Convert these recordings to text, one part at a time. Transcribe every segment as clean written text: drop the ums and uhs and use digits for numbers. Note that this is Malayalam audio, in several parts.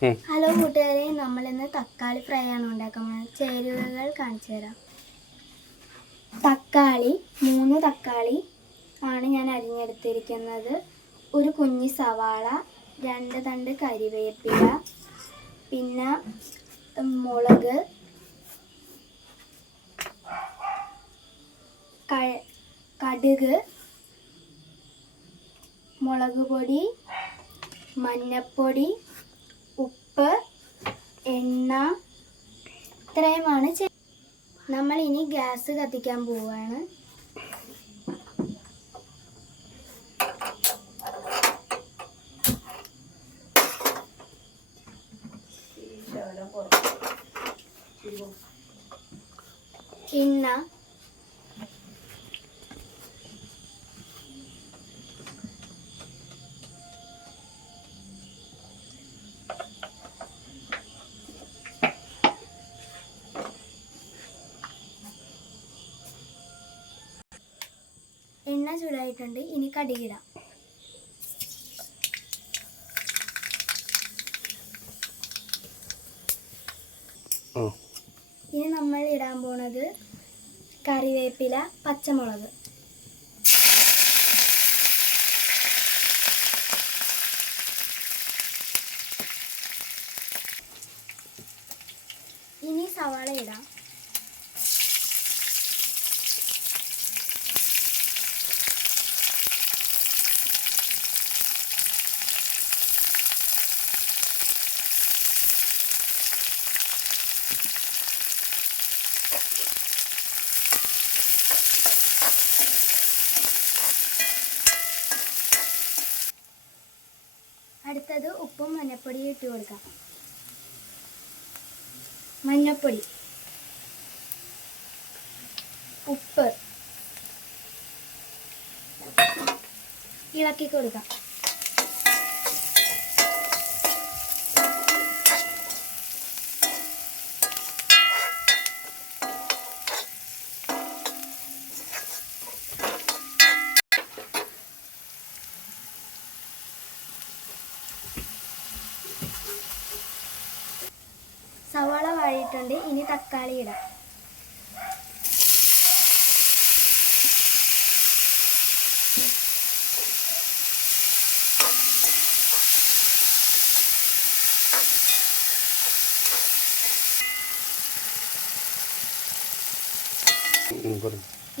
ഹലോ കൂട്ടുകാരെ, നമ്മളിന്ന് തക്കാളി ഫ്രൈ ആണ് ഉണ്ടാക്കാൻ പോകുന്നത്. ചേരുവകൾ കാണിച്ചു തരാം. തക്കാളി 3 തക്കാളി ആണ് ഞാൻ അരിഞ്ഞെടുത്തിരിക്കുന്നത്. ഒരു കുഞ്ഞി സവാള, 2 തണ്ട് കരിവേപ്പില, പിന്നെ മുളക്, കടുക്, മുളക് പൊടി, മഞ്ഞപ്പൊടി, ഉപ്പ്, എണ്ണ, ഇത്രയുമാണ്. നമ്മൾ ഇനി ഗ്യാസ് കത്തിക്കാൻ പോവുകയാണ്. എണ്ണ ചൂടായിട്ടുണ്ട്. ഇനി കടുകിടാം. ഇനി നമ്മൾ ഇടാൻ പോണത് കറിവേപ്പില, പച്ചമുളക്. ഇനി സവാള ഇടാം. അടുത്തത് ഉപ്പും മഞ്ഞപ്പൊടിയും ഇട്ട് കൊടുക്കാം. മഞ്ഞപ്പൊടി, ഉപ്പ്, ഇളക്കി കൊടുക്കാം. സവാള വാടിയിട്ടുണ്ട്. ഇനി തക്കാളി ഇടാം.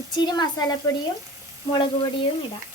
ഇച്ചിരി മസാലപ്പൊടിയും മുളക് പൊടിയും ഇടാം.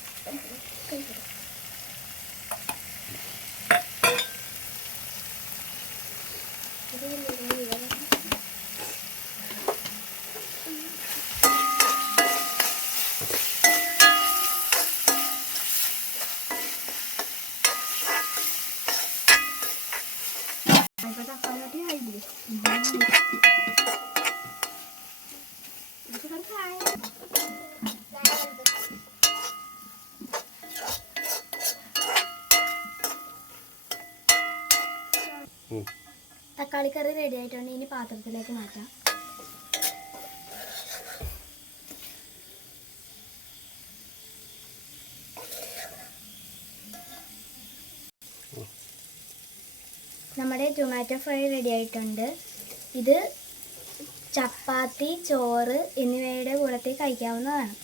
തക്കാളിക്കറി റെഡി ആയിട്ടുണ്ട്. ഇനി പാത്രത്തിലേക്ക് മാറ്റാം. നമ്മുടെ ടൊമാറ്റോ ഫ്രൈ റെഡി ആയിട്ടുണ്ട്. ഇത് ചപ്പാത്തി, ചോറ് എന്നിവയുടെ കൂടത്തിൽ കഴിക്കാവുന്നതാണ്.